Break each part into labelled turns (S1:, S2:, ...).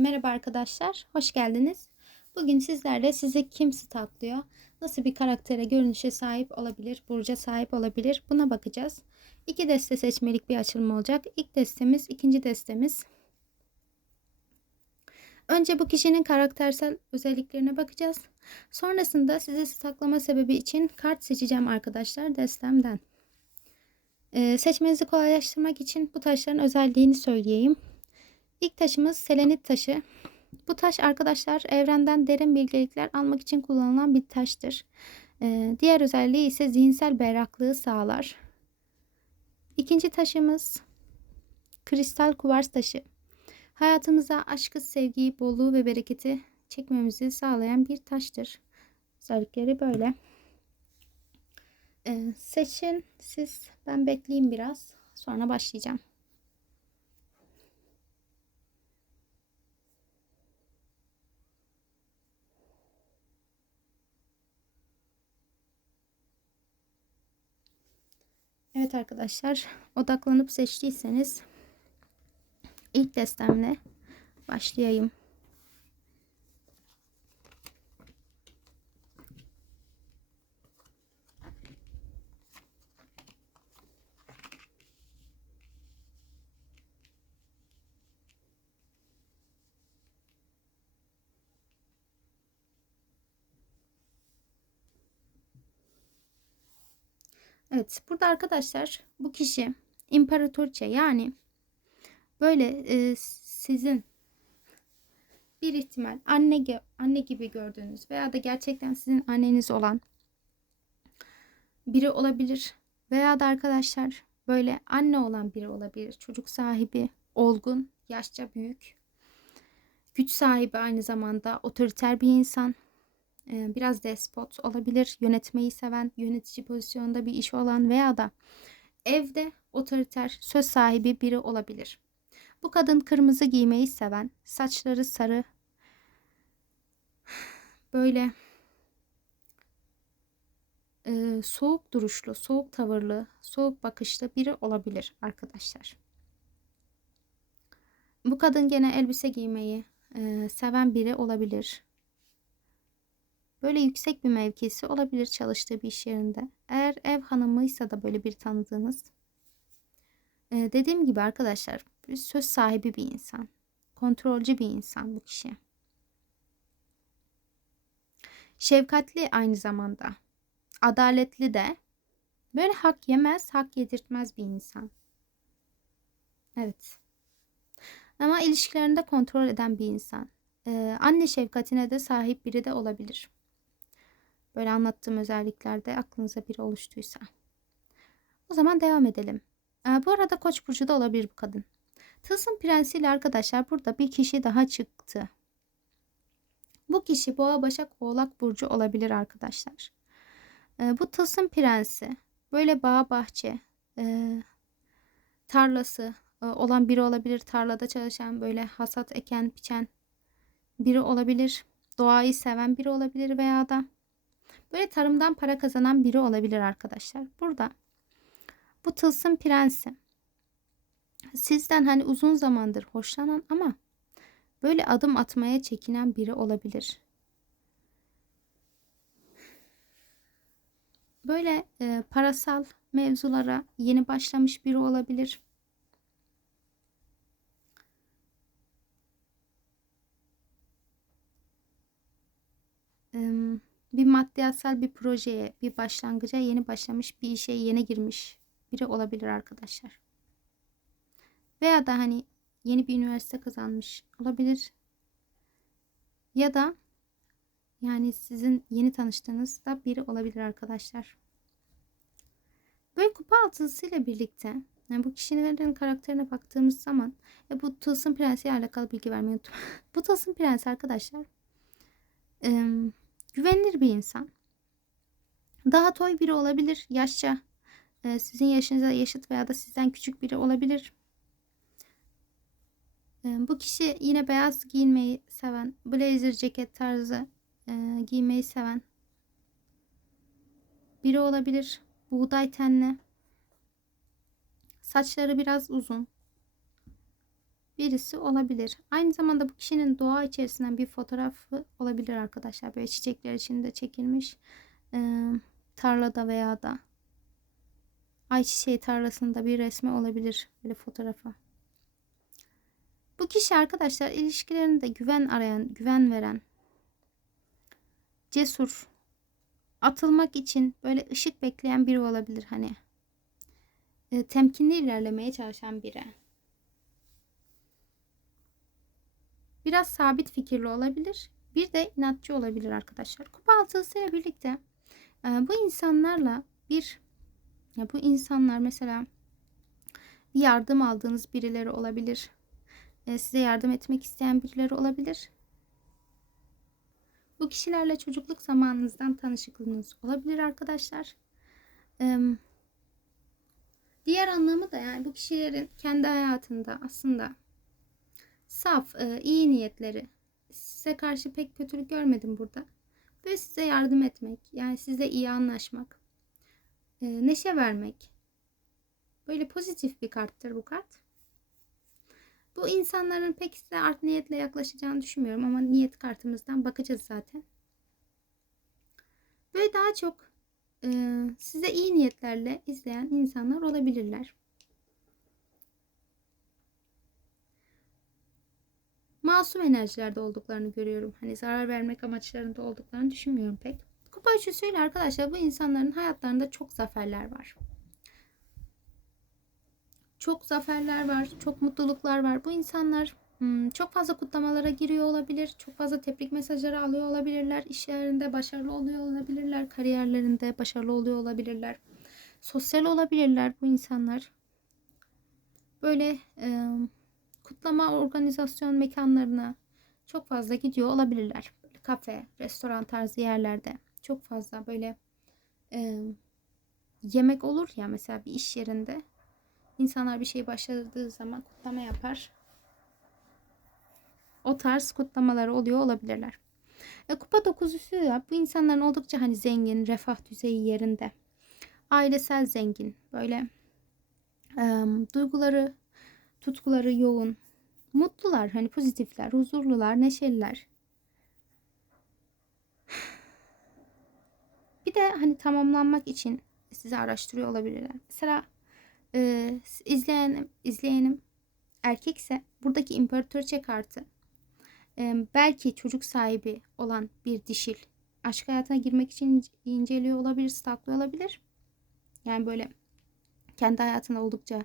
S1: Merhaba arkadaşlar, hoş geldiniz. Bugün sizlerle size kim staklıyor, nasıl bir karaktere, görünüşe sahip olabilir, burca sahip olabilir buna bakacağız. İki deste seçmelik bir açılım olacak. İlk destemiz, ikinci destemiz. Önce bu kişinin karaktersel özelliklerine bakacağız. Sonrasında size staklama sebebi için kart seçeceğim arkadaşlar destemden. Ee, seçmenizi kolaylaştırmak için bu taşların özelliğini söyleyeyim. İlk taşımız selenit taşı. Bu taş arkadaşlar evrenden derin bilgelikler almak için kullanılan bir taştır. Ee, diğer özelliği ise zihinsel berraklığı sağlar. İkinci taşımız kristal kuvars taşı. Hayatımıza aşkı, sevgiyi, bolluğu ve bereketi çekmemizi sağlayan bir taştır. Özellikleri böyle. Ee, seçin siz. Ben bekleyeyim biraz. Sonra başlayacağım. Evet arkadaşlar odaklanıp seçtiyseniz ilk destemle başlayayım. Evet burada arkadaşlar bu kişi imparatorça yani böyle e, sizin bir ihtimal anne anne gibi gördüğünüz veya da gerçekten sizin anneniz olan biri olabilir veya da arkadaşlar böyle anne olan biri olabilir. Çocuk sahibi, olgun, yaşça büyük, güç sahibi aynı zamanda otoriter bir insan biraz despot olabilir. Yönetmeyi seven, yönetici pozisyonunda bir iş olan veya da evde otoriter, söz sahibi biri olabilir. Bu kadın kırmızı giymeyi seven, saçları sarı, böyle e, soğuk duruşlu, soğuk tavırlı, soğuk bakışlı biri olabilir arkadaşlar. Bu kadın gene elbise giymeyi e, seven biri olabilir. Böyle yüksek bir mevkisi olabilir çalıştığı bir iş yerinde. Eğer ev hanımıysa da böyle bir tanıdığınız. Ee, dediğim gibi arkadaşlar söz sahibi bir insan. Kontrolcü bir insan bu kişi. Şefkatli aynı zamanda. Adaletli de. Böyle hak yemez, hak yedirtmez bir insan. Evet. Ama ilişkilerinde kontrol eden bir insan. Ee, anne şefkatine de sahip biri de olabilir. Böyle anlattığım özelliklerde aklınıza biri oluştuysa. O zaman devam edelim. Ee, bu arada Koç burcu da olabilir bu kadın. Tılsım Prensi ile arkadaşlar burada bir kişi daha çıktı. Bu kişi Boğa Başak Oğlak burcu olabilir arkadaşlar. Ee, bu Tılsım Prensi böyle bağ bahçe e, tarlası e, olan biri olabilir. Tarlada çalışan böyle hasat eken biçen biri olabilir. Doğayı seven biri olabilir veya da Böyle tarımdan para kazanan biri olabilir arkadaşlar. Burada bu tılsım prensi sizden hani uzun zamandır hoşlanan ama böyle adım atmaya çekinen biri olabilir. Böyle e, parasal mevzulara yeni başlamış biri olabilir. Um, bir maddiyatsal bir projeye, bir başlangıca yeni başlamış, bir işe yeni girmiş biri olabilir arkadaşlar. Veya da hani yeni bir üniversite kazanmış olabilir. Ya da yani sizin yeni tanıştığınız da biri olabilir arkadaşlar. Böyle kupa altısıyla birlikte yani bu kişilerin karakterine baktığımız zaman ya bu Tılsım Prensi alakalı bilgi vermeyi unuttum. bu Tılsım Prensi arkadaşlar ıı, Güvenilir bir insan. Daha toy biri olabilir. Yaşça e, sizin yaşınıza yaşıt veya da sizden küçük biri olabilir. E, bu kişi yine beyaz giyinmeyi seven, blazer ceket tarzı e, giymeyi seven biri olabilir. Buğday tenli. Saçları biraz uzun. Birisi olabilir. Aynı zamanda bu kişinin doğa içerisinden bir fotoğrafı olabilir arkadaşlar. Böyle çiçekler içinde çekilmiş e, tarlada veya da ayçiçeği tarlasında bir resmi olabilir böyle fotoğrafa. Bu kişi arkadaşlar ilişkilerinde güven arayan, güven veren, cesur, atılmak için böyle ışık bekleyen biri olabilir hani. E, temkinli ilerlemeye çalışan biri. Biraz sabit fikirli olabilir. Bir de inatçı olabilir arkadaşlar. Kupa altılısıyla birlikte e, bu insanlarla bir ya bu insanlar mesela bir yardım aldığınız birileri olabilir. E, size yardım etmek isteyen birileri olabilir. Bu kişilerle çocukluk zamanınızdan tanışıklığınız olabilir arkadaşlar. Diğer anlamı da yani bu kişilerin kendi hayatında aslında saf, e, iyi niyetleri. Size karşı pek kötülük görmedim burada. Ve size yardım etmek, yani sizle iyi anlaşmak, e, neşe vermek. Böyle pozitif bir karttır bu kart. Bu insanların pek size art niyetle yaklaşacağını düşünmüyorum ama niyet kartımızdan bakacağız zaten. Böyle daha çok e, size iyi niyetlerle izleyen insanlar olabilirler. Masum enerjilerde olduklarını görüyorum. Hani zarar vermek amaçlarında olduklarını düşünmüyorum pek. Kupa üçlüsüyle arkadaşlar bu insanların hayatlarında çok zaferler var. Çok zaferler var, çok mutluluklar var. Bu insanlar hmm, çok fazla kutlamalara giriyor olabilir. Çok fazla tebrik mesajları alıyor olabilirler. İşlerinde başarılı oluyor olabilirler. Kariyerlerinde başarılı oluyor olabilirler. Sosyal olabilirler bu insanlar. Böyle e, kutlama organizasyon mekanlarına çok fazla gidiyor olabilirler. Böyle kafe, restoran tarzı yerlerde çok fazla böyle e, yemek olur ya mesela bir iş yerinde insanlar bir şey başladığı zaman kutlama yapar. O tarz kutlamaları oluyor olabilirler. E, kupa dokuzusu da bu insanların oldukça hani zengin, refah düzeyi yerinde. Ailesel zengin, böyle e, duyguları tutkuları yoğun, mutlular, hani pozitifler, huzurlular, neşeliler. Bir de hani tamamlanmak için sizi araştırıyor olabilirler. Mesela e, izleyenim, izleyenim erkekse buradaki imparatoriçe kartı e, belki çocuk sahibi olan bir dişil aşk hayatına girmek için inceliyor olabilir, staklıyor olabilir. Yani böyle kendi hayatında oldukça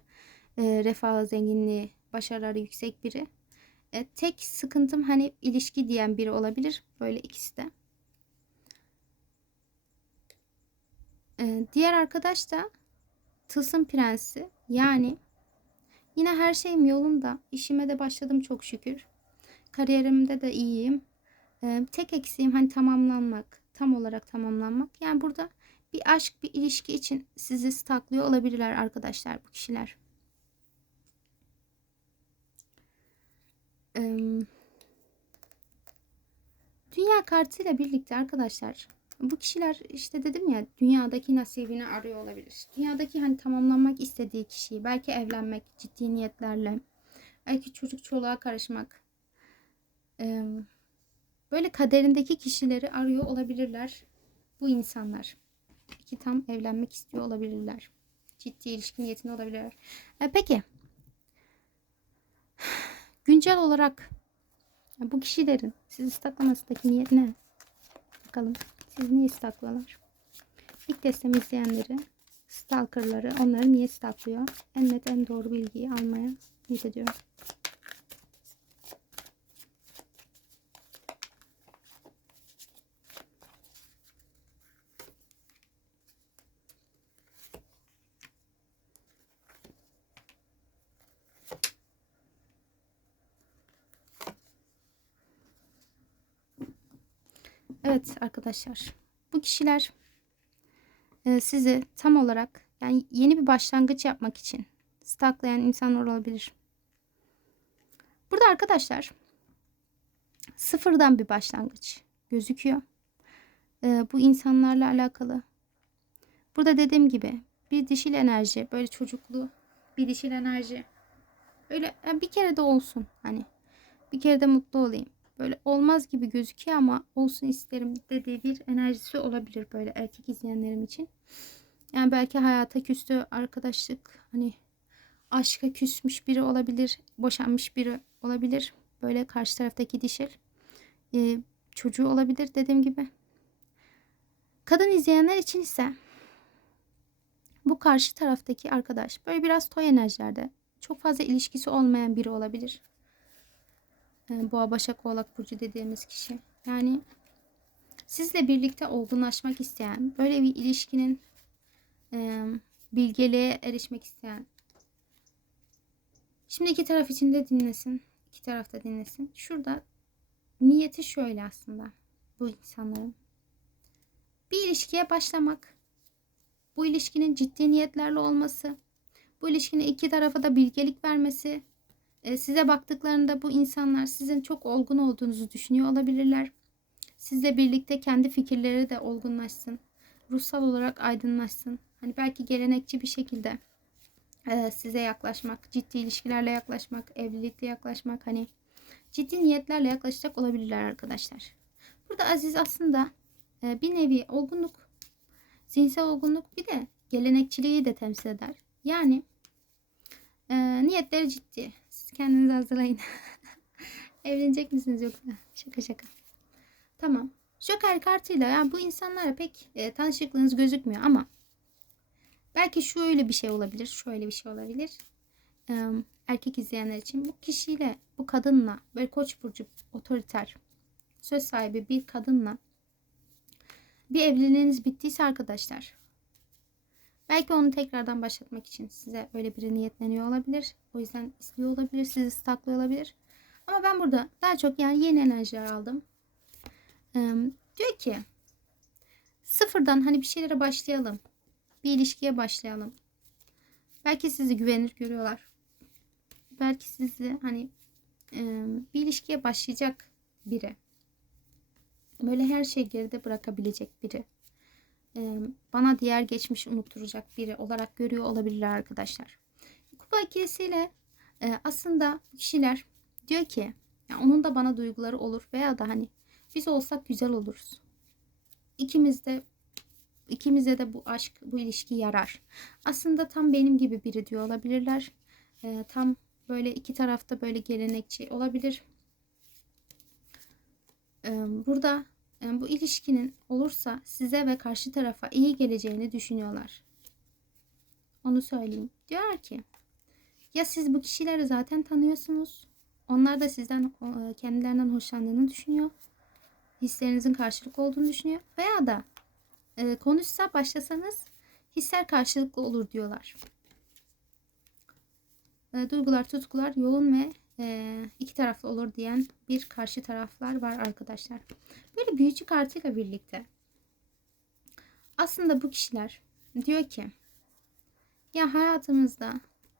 S1: e, refahı, zenginliği, başarıları yüksek biri. E, tek sıkıntım hani ilişki diyen biri olabilir. Böyle ikisi de. E, diğer arkadaş da Tılsım Prensi. Yani yine her şeyim yolunda. İşime de başladım çok şükür. Kariyerimde de iyiyim. E, tek eksiğim hani tamamlanmak. Tam olarak tamamlanmak. Yani burada bir aşk, bir ilişki için sizi staklıyor olabilirler arkadaşlar bu kişiler. Dünya kartıyla birlikte arkadaşlar bu kişiler işte dedim ya dünyadaki nasibini arıyor olabilir. Dünyadaki hani tamamlanmak istediği kişiyi belki evlenmek ciddi niyetlerle belki çocuk çoluğa karışmak böyle kaderindeki kişileri arıyor olabilirler bu insanlar. Ki tam evlenmek istiyor olabilirler. Ciddi ilişki niyetinde olabilirler. E, peki güncel olarak bu kişilerin sizi istaklamasındaki niyet ne? Bakalım siz niye istaklıyorlar? İlk destemi izleyenleri, stalkerları, onları niye staklıyor? En net en doğru bilgiyi almaya niyet ediyorum. Evet arkadaşlar bu kişiler e, sizi tam olarak yani yeni bir başlangıç yapmak için staklayan insanlar olabilir. Burada arkadaşlar sıfırdan bir başlangıç gözüküyor. E, bu insanlarla alakalı. Burada dediğim gibi bir dişil enerji böyle çocuklu bir dişil enerji Böyle e, bir kere de olsun hani. Bir kere de mutlu olayım. Böyle olmaz gibi gözüküyor ama olsun isterim dediği bir enerjisi olabilir böyle erkek izleyenlerim için. Yani belki hayata küstü arkadaşlık hani aşka küsmüş biri olabilir, boşanmış biri olabilir. Böyle karşı taraftaki dişil e, çocuğu olabilir dediğim gibi. Kadın izleyenler için ise bu karşı taraftaki arkadaş böyle biraz toy enerjilerde çok fazla ilişkisi olmayan biri olabilir. E, Boğa Başak Oğlak Burcu dediğimiz kişi. Yani sizle birlikte olgunlaşmak isteyen, böyle bir ilişkinin e, bilgeliğe erişmek isteyen. Şimdi iki taraf için de dinlesin. İki taraf da dinlesin. Şurada niyeti şöyle aslında bu insanların. Bir ilişkiye başlamak. Bu ilişkinin ciddi niyetlerle olması. Bu ilişkinin iki tarafa da bilgelik vermesi. E, size baktıklarında bu insanlar sizin çok olgun olduğunuzu düşünüyor olabilirler. Sizle birlikte kendi fikirleri de olgunlaşsın. Ruhsal olarak aydınlaşsın. Hani belki gelenekçi bir şekilde e, size yaklaşmak, ciddi ilişkilerle yaklaşmak, evlilikle yaklaşmak hani ciddi niyetlerle yaklaşacak olabilirler arkadaşlar. Burada Aziz aslında e, bir nevi olgunluk, zihinsel olgunluk bir de gelenekçiliği de temsil eder. Yani e, niyetleri ciddi. Kendinizi hazırlayın. Evlenecek misiniz yoksa? Şaka şaka. Tamam. Joker kartıyla yani bu insanlara pek e, tanışıklığınız gözükmüyor ama belki şöyle bir şey olabilir, şöyle bir şey olabilir. E, erkek izleyenler için bu kişiyle, bu kadınla böyle koç burcu otoriter, söz sahibi bir kadınla bir evliliğiniz bittiyse arkadaşlar belki onu tekrardan başlatmak için size öyle biri niyetleniyor olabilir. O yüzden istiyor olabilir, sizi staklıyor olabilir. Ama ben burada daha çok yani yeni enerjiler aldım. Ee, diyor ki sıfırdan hani bir şeylere başlayalım. Bir ilişkiye başlayalım. Belki sizi güvenir görüyorlar. Belki sizi hani e, bir ilişkiye başlayacak biri. Böyle her şeyi geride bırakabilecek biri. E, bana diğer geçmiş unutturacak biri olarak görüyor olabilirler arkadaşlar. Kupa ikilisiyle e, aslında kişiler diyor ki ya onun da bana duyguları olur veya da hani biz olsak güzel oluruz. İkimiz de ikimize de bu aşk, bu ilişki yarar. Aslında tam benim gibi biri diyor olabilirler. E, tam böyle iki tarafta böyle gelenekçi olabilir. Burada e, bu ilişkinin olursa size ve karşı tarafa iyi geleceğini düşünüyorlar. Onu söyleyeyim. Diyor ki ya siz bu kişileri zaten tanıyorsunuz. Onlar da sizden e, kendilerinden hoşlandığını düşünüyor hislerinizin karşılıklı olduğunu düşünüyor. Veya da e, konuşsa başlasanız hisler karşılıklı olur diyorlar. E, duygular, tutkular yoğun ve e, iki taraflı olur diyen bir karşı taraflar var arkadaşlar. Böyle büyücü kartıyla birlikte aslında bu kişiler diyor ki ya hayatımızda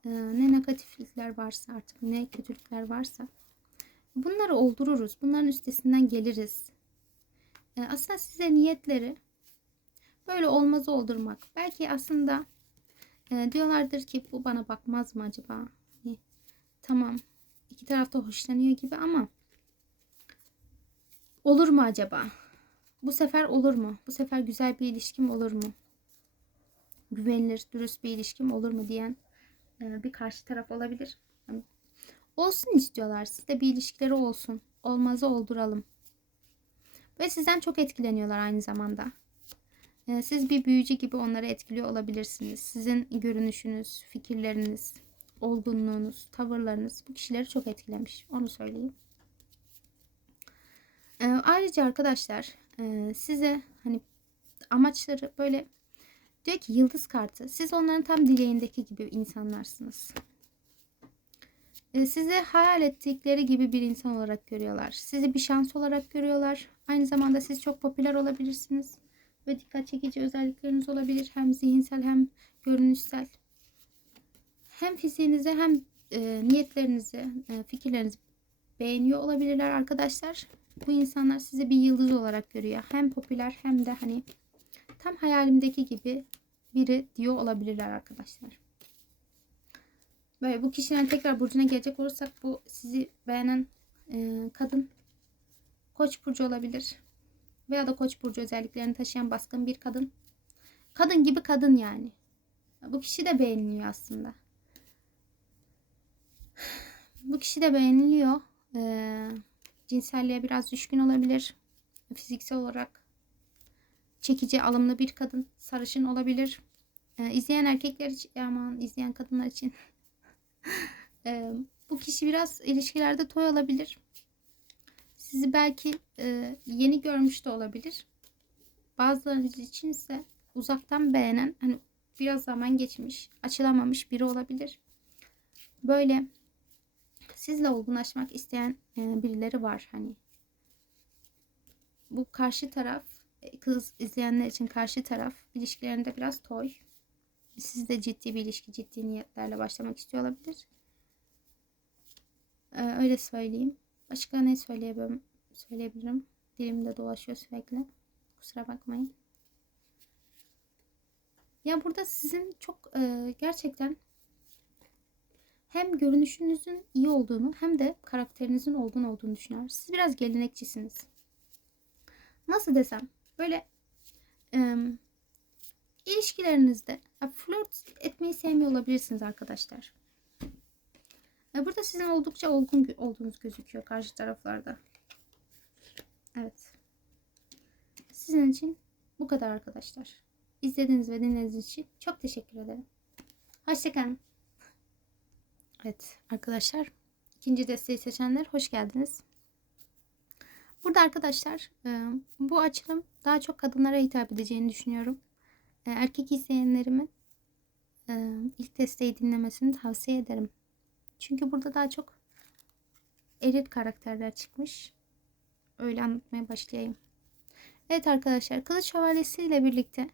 S1: e, ne negatiflikler varsa artık ne kötülükler varsa bunları oldururuz. Bunların üstesinden geliriz. E, aslında size niyetleri böyle olmaz oldurmak. Belki aslında e, diyorlardır ki bu bana bakmaz mı acaba? E, tamam iki tarafta hoşlanıyor gibi ama olur mu acaba? Bu sefer olur mu? Bu sefer güzel bir ilişkim olur mu? Güvenilir, dürüst bir ilişkim olur mu diyen e, bir karşı taraf olabilir. Olsun istiyorlar. Sizde bir ilişkileri olsun. Olmazı olduralım. Ve sizden çok etkileniyorlar aynı zamanda. Ee, siz bir büyücü gibi onları etkiliyor olabilirsiniz. Sizin görünüşünüz, fikirleriniz, olgunluğunuz, tavırlarınız bu kişileri çok etkilemiş. Onu söyleyeyim. Ee, ayrıca arkadaşlar e, size hani amaçları böyle diyor ki yıldız kartı. Siz onların tam dileğindeki gibi insanlarsınız. Ee, sizi hayal ettikleri gibi bir insan olarak görüyorlar. Sizi bir şans olarak görüyorlar. Aynı zamanda siz çok popüler olabilirsiniz. Ve dikkat çekici özellikleriniz olabilir. Hem zihinsel hem görünüşsel. Hem fiziğinizi hem e, niyetlerinizi, e, fikirlerinizi beğeniyor olabilirler arkadaşlar. Bu insanlar sizi bir yıldız olarak görüyor. Hem popüler hem de hani tam hayalimdeki gibi biri diyor olabilirler arkadaşlar. Böyle bu kişinin tekrar burcuna gelecek olursak bu sizi beğenen e, kadın Koç burcu olabilir. Veya da Koç burcu özelliklerini taşıyan baskın bir kadın. Kadın gibi kadın yani. Bu kişi de beğeniliyor aslında. Bu kişi de beğeniliyor. Ee, cinselliğe biraz düşkün olabilir. Fiziksel olarak çekici, alımlı bir kadın. Sarışın olabilir. Ee, izleyen erkekler için, aman izleyen kadınlar için. ee, bu kişi biraz ilişkilerde toy olabilir. Sizi belki e, yeni görmüş de olabilir. Bazılarınız için ise uzaktan beğenen, hani biraz zaman geçmiş, açılamamış biri olabilir. Böyle sizle olgunlaşmak isteyen e, birileri var hani. Bu karşı taraf e, kız izleyenler için karşı taraf ilişkilerinde biraz toy. Siz de ciddi bir ilişki, ciddi niyetlerle başlamak istiyor olabilir. Ee, öyle söyleyeyim. Başka ne söyleyebilirim? söyleyebilirim. Dilimde dolaşıyor sürekli. Kusura bakmayın. Ya burada sizin çok e, gerçekten hem görünüşünüzün iyi olduğunu hem de karakterinizin olgun olduğunu düşünüyorum. Siz biraz gelenekçisiniz. Nasıl desem böyle e, ilişkilerinizde flört etmeyi sevmiyor olabilirsiniz arkadaşlar. Burada sizin oldukça olgun olduğunuz gözüküyor karşı taraflarda. Evet. Sizin için bu kadar arkadaşlar. İzlediğiniz ve dinlediğiniz için çok teşekkür ederim. Hoşçakalın. Evet arkadaşlar. ikinci desteği seçenler hoş geldiniz. Burada arkadaşlar e, bu açılım daha çok kadınlara hitap edeceğini düşünüyorum. E, erkek izleyenlerimin e, ilk desteği dinlemesini tavsiye ederim. Çünkü burada daha çok eril karakterler çıkmış. Öyle anlatmaya başlayayım. Evet arkadaşlar Kılıç Şövalyesi ile birlikte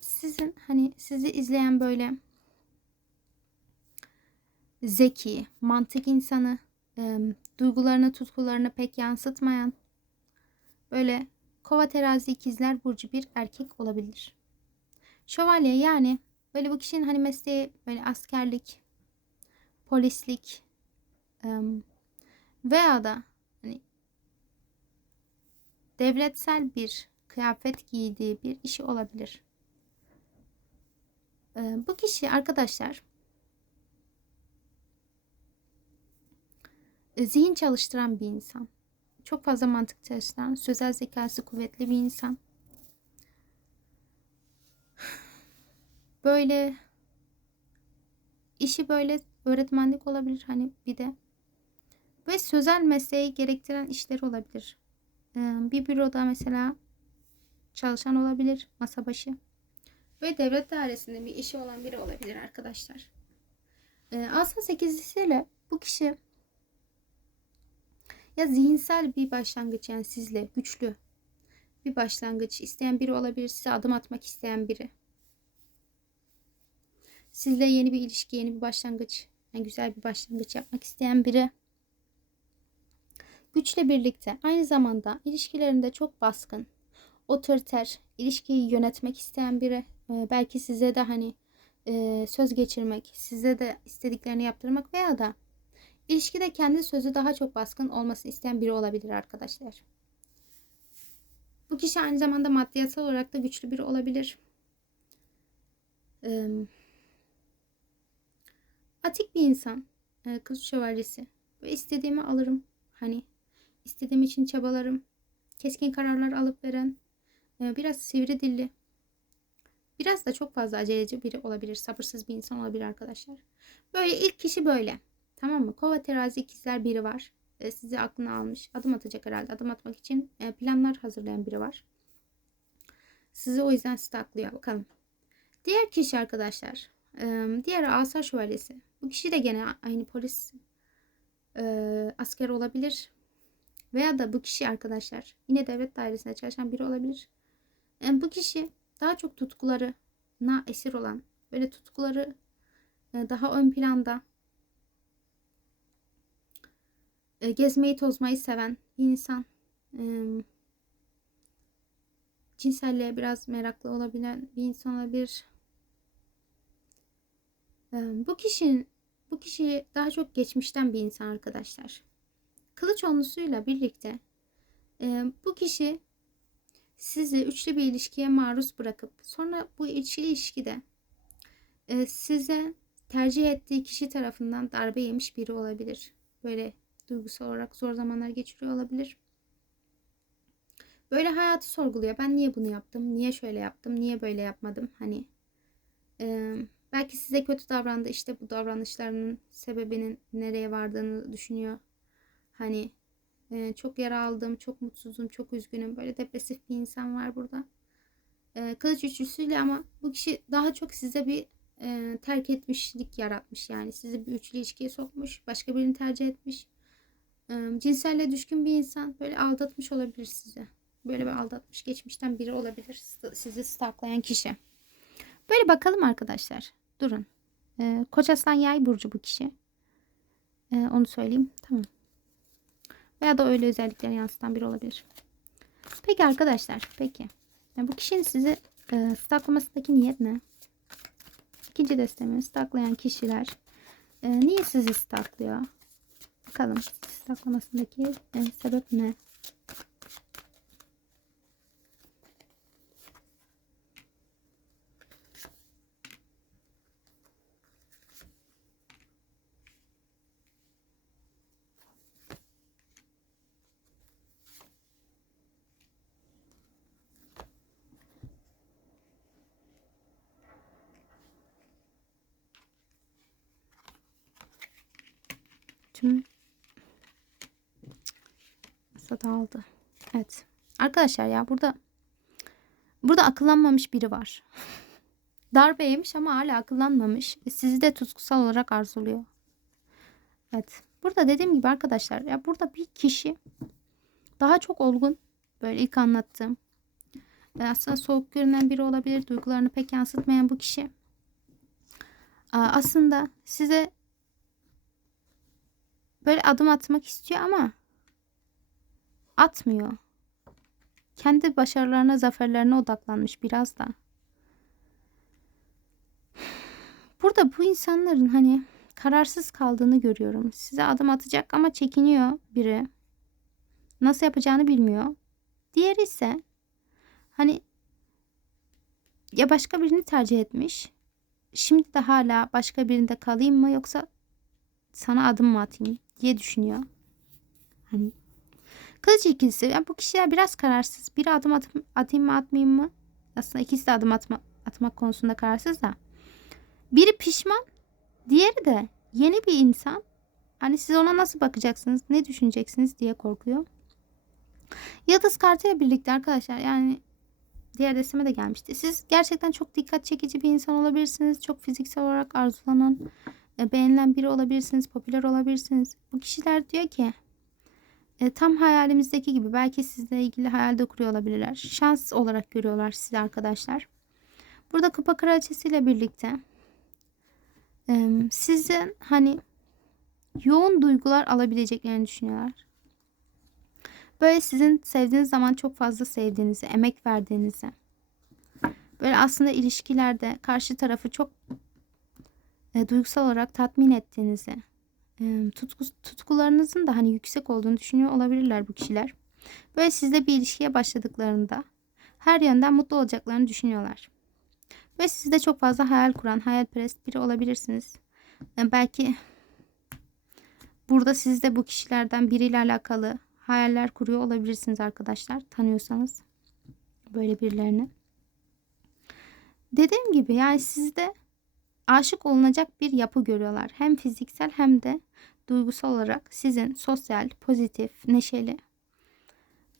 S1: sizin hani sizi izleyen böyle zeki, mantık insanı, duygularını, tutkularını pek yansıtmayan böyle kova terazi ikizler burcu bir erkek olabilir. Şövalye yani böyle bu kişinin hani mesleği böyle askerlik, polislik veya da hani devletsel bir kıyafet giydiği bir işi olabilir. Bu kişi arkadaşlar zihin çalıştıran bir insan. Çok fazla mantık çalıştıran, sözel zekası kuvvetli bir insan. Böyle işi böyle öğretmenlik olabilir hani bir de. Ve sözel mesleği gerektiren işler olabilir. Bir büroda mesela çalışan olabilir masa başı. Ve devlet dairesinde bir işi olan biri olabilir arkadaşlar. Asa sekizlisiyle bu kişi ya zihinsel bir başlangıç yani sizle güçlü bir başlangıç isteyen biri olabilir. Size adım atmak isteyen biri. Sizle yeni bir ilişki, yeni bir başlangıç, yani güzel bir başlangıç yapmak isteyen biri. Güçle birlikte aynı zamanda ilişkilerinde çok baskın, otoriter, ilişkiyi yönetmek isteyen biri. Ee, belki size de hani e, söz geçirmek, size de istediklerini yaptırmak veya da ilişkide kendi sözü daha çok baskın olmasını isteyen biri olabilir arkadaşlar. Bu kişi aynı zamanda maddiyatsal olarak da güçlü biri olabilir. Ee, atik bir insan. E, kız şövalyesi. Ve istediğimi alırım. Hani istediğim için çabalarım. Keskin kararlar alıp veren. E, biraz sivri dilli. Biraz da çok fazla aceleci biri olabilir. Sabırsız bir insan olabilir arkadaşlar. Böyle ilk kişi böyle. Tamam mı? Kova terazi ikizler biri var. E, sizi aklına almış. Adım atacak herhalde. Adım atmak için e, planlar hazırlayan biri var. Sizi o yüzden staklıyor. Bakalım. Diğer kişi arkadaşlar. E, diğer asa şövalyesi. Bu kişi de gene aynı polis e, asker olabilir. Veya da bu kişi arkadaşlar yine devlet dairesinde çalışan biri olabilir. Yani bu kişi daha çok tutkularına esir olan böyle tutkuları e, daha ön planda e, gezmeyi tozmayı seven insan. Cinselliğe biraz meraklı olabilen bir insan olabilir. Bu kişinin bu kişi daha çok geçmişten bir insan arkadaşlar. Kılıç onlusuyla birlikte bu kişi sizi üçlü bir ilişkiye maruz bırakıp sonra bu üçlü ilişkide size tercih ettiği kişi tarafından darbe yemiş biri olabilir. Böyle duygusal olarak zor zamanlar geçiriyor olabilir. Böyle hayatı sorguluyor. Ben niye bunu yaptım? Niye şöyle yaptım? Niye böyle yapmadım? Hani e, belki size kötü davrandı. İşte bu davranışlarının sebebinin nereye vardığını düşünüyor. Hani e, çok yara aldım, çok mutsuzum, çok üzgünüm. Böyle depresif bir insan var burada. E, kılıç üçlüsüyle ama bu kişi daha çok size bir e, terk etmişlik yaratmış. Yani sizi bir üçlü ilişkiye sokmuş. Başka birini tercih etmiş. Cinselle düşkün bir insan. Böyle aldatmış olabilir sizi. Böyle bir aldatmış geçmişten biri olabilir. Sizi stalklayan kişi. Böyle bakalım arkadaşlar. Durun. E, Koç Aslan Yay burcu bu kişi. Onu söyleyeyim. Tamam. Veya da öyle özellikleri yansıtan biri olabilir. Peki arkadaşlar. Peki. Yani bu kişinin sizi e, stalklamasındaki niyet ne? İkinci destemiz stalklayan kişiler e, niye sizi stalklıyor? Bakalım stalklamasındaki e, sebep ne? Tüm masa dağıldı. Evet. Arkadaşlar ya burada burada akıllanmamış biri var. Darbe yemiş ama hala akıllanmamış. Sizi de tutkusal olarak arzuluyor. Evet. Burada dediğim gibi arkadaşlar ya burada bir kişi daha çok olgun. Böyle ilk anlattığım. Aslında soğuk görünen biri olabilir. Duygularını pek yansıtmayan bu kişi. Aslında size böyle adım atmak istiyor ama atmıyor. Kendi başarılarına, zaferlerine odaklanmış biraz da. Burada bu insanların hani kararsız kaldığını görüyorum. Size adım atacak ama çekiniyor biri. Nasıl yapacağını bilmiyor. Diğeri ise hani ya başka birini tercih etmiş. Şimdi de hala başka birinde kalayım mı yoksa sana adım mı atayım diye düşünüyor. Hani kılıç ikilisi yani bu kişiler biraz kararsız. Bir adım at, atayım mı atmayayım mı? Aslında ikisi de adım atma, atmak konusunda kararsız da. Biri pişman, diğeri de yeni bir insan. Hani siz ona nasıl bakacaksınız, ne düşüneceksiniz diye korkuyor. Yıldız kartıyla birlikte arkadaşlar yani diğer resime de gelmişti. Siz gerçekten çok dikkat çekici bir insan olabilirsiniz. Çok fiziksel olarak arzulanan, e, beğenilen biri olabilirsiniz, popüler olabilirsiniz. Bu kişiler diyor ki e, tam hayalimizdeki gibi belki sizle ilgili hayalde kuruyor olabilirler. Şans olarak görüyorlar sizi arkadaşlar. Burada kupa kraliçesiyle birlikte e, sizin hani yoğun duygular alabileceklerini düşünüyorlar. Böyle sizin sevdiğiniz zaman çok fazla sevdiğinizi, emek verdiğinizi. Böyle aslında ilişkilerde karşı tarafı çok e, duygusal olarak tatmin ettiğinizi, tutku, tutkularınızın da hani yüksek olduğunu düşünüyor olabilirler bu kişiler. Böyle sizle bir ilişkiye başladıklarında her yönden mutlu olacaklarını düşünüyorlar. Ve siz de çok fazla hayal kuran, hayalperest biri olabilirsiniz. Yani belki burada siz de bu kişilerden biriyle alakalı hayaller kuruyor olabilirsiniz arkadaşlar. Tanıyorsanız böyle birilerini. Dediğim gibi yani sizde aşık olunacak bir yapı görüyorlar. Hem fiziksel hem de duygusal olarak sizin sosyal, pozitif, neşeli,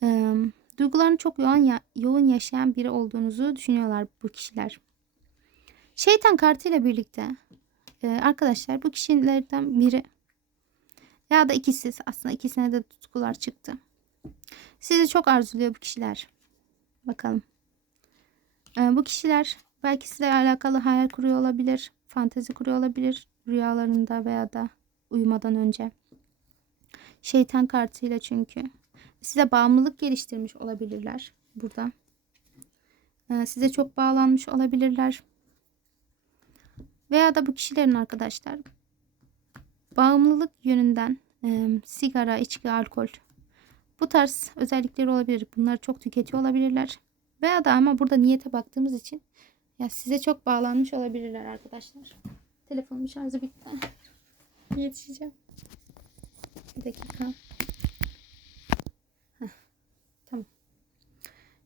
S1: e, duygularını çok yoğun, ya, yoğun yaşayan biri olduğunuzu düşünüyorlar bu kişiler. Şeytan kartıyla birlikte e, arkadaşlar bu kişilerden biri ya da ikisi aslında ikisine de tutkular çıktı. Sizi çok arzuluyor bu kişiler. Bakalım. E, bu kişiler belki sizle alakalı hayal kuruyor olabilir fantezi kuruyor olabilir rüyalarında veya da uyumadan önce. Şeytan kartıyla çünkü. Size bağımlılık geliştirmiş olabilirler burada. Ee, size çok bağlanmış olabilirler. Veya da bu kişilerin arkadaşlar bağımlılık yönünden e, sigara, içki, alkol bu tarz özellikleri olabilir. Bunları çok tüketiyor olabilirler. Veya da ama burada niyete baktığımız için ya size çok bağlanmış olabilirler arkadaşlar. Telefonun şarjı bitti. Yetişeceğim. Bir dakika. Heh, tamam.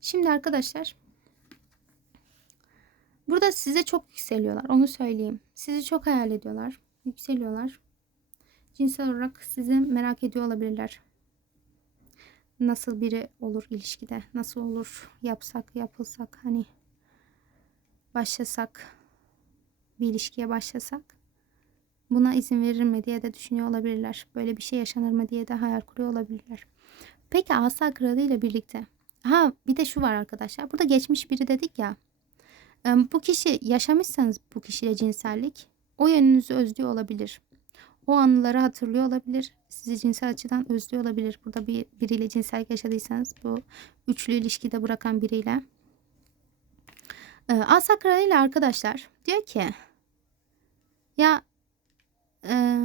S1: Şimdi arkadaşlar burada size çok yükseliyorlar. Onu söyleyeyim. Sizi çok hayal ediyorlar. Yükseliyorlar. Cinsel olarak sizi merak ediyor olabilirler. Nasıl biri olur ilişkide? Nasıl olur? Yapsak, yapılsak hani başlasak bir ilişkiye başlasak buna izin verir mi diye de düşünüyor olabilirler. Böyle bir şey yaşanır mı diye de hayal kuruyor olabilirler. Peki asa kralı ile birlikte. Ha bir de şu var arkadaşlar. Burada geçmiş biri dedik ya. Bu kişi yaşamışsanız bu kişiyle cinsellik o yönünüzü özlüyor olabilir. O anıları hatırlıyor olabilir. Sizi cinsel açıdan özlüyor olabilir. Burada bir biriyle cinsellik yaşadıysanız bu üçlü ilişkide bırakan biriyle. Ee, Asa Kralı ile arkadaşlar diyor ki ya e,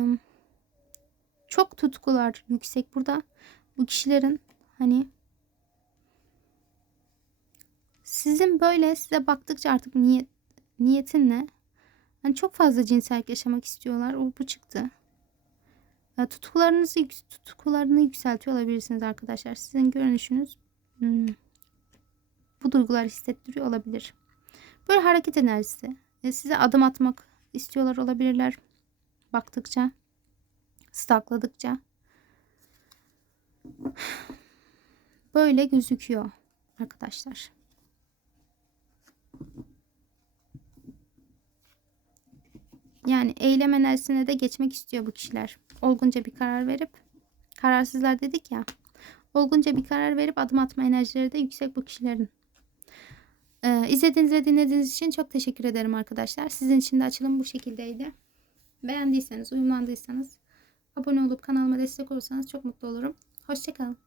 S1: çok tutkular yüksek burada. Bu kişilerin hani sizin böyle size baktıkça artık niyet niyetin ne? Hani çok fazla cinsellik yaşamak istiyorlar. O bu çıktı. Ya, tutkularınızı yük- tutkularını yükseltiyor olabilirsiniz arkadaşlar. Sizin görünüşünüz hmm, bu duygular hissettiriyor olabilir. Böyle hareket enerjisi. E, size adım atmak istiyorlar olabilirler. Baktıkça, stakladıkça. Böyle gözüküyor arkadaşlar. Yani eylem enerjisine de geçmek istiyor bu kişiler. Olgunca bir karar verip kararsızlar dedik ya. Olgunca bir karar verip adım atma enerjileri de yüksek bu kişilerin. Ee, izlediğiniz ve dinlediğiniz için çok teşekkür ederim arkadaşlar. Sizin için de açılım bu şekildeydi. Beğendiyseniz, uyumlandıysanız abone olup kanalıma destek olursanız çok mutlu olurum. Hoşçakalın.